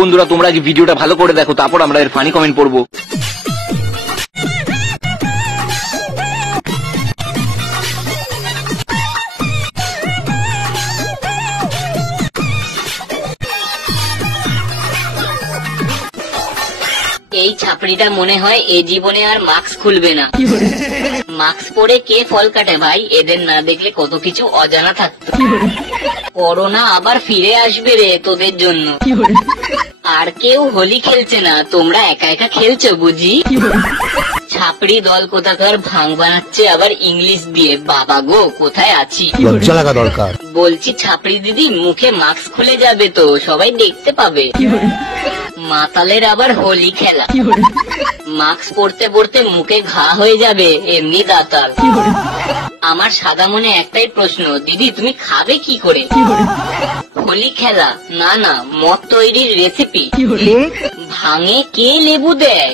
বন্ধুরা তোমরা কি ভিডিওটা ভালো করে দেখো, তারপর আমরা এর ফানি কমেন্ট পড়বো। এই ছাপড়িটা মনে হয় এ জীবনে আর মাস্ক খুলবে না। মাস্ক পরে কে ফল কাটে ভাই, এদের না দেখলে কত কিছু অজানা থাকতো। করোনা আবার ফিরে আসবে রে তোদের জন্য। আর কেউ হোলি খেলছে না, তোমরা একা একা খেলছো বুঝি। ছাপড়ি দল কোথাকার ভাং বানাচ্ছে আবার ইংলিশ দিয়ে। বাবা গো কোথায় আছি, লজ্জা লাগা দরকার। বলছি ছাপড়ি দিদি মুখে মাস্ক খুলে যাবে তো, সবাই দেখতে পাবে। মাতালের আবার হোলি খেলা, মাস্ক পরতে পরতে মুখে ঘা হয়ে যাবে, এমনি দাতাল। আমার সাদা মনে একটাই প্রশ্ন, দিদি তুমি খাবে কি করে? হোলি খেলা না না, মদ তৈরির রেসিপি। ভাঙে কে লেবু দেয়?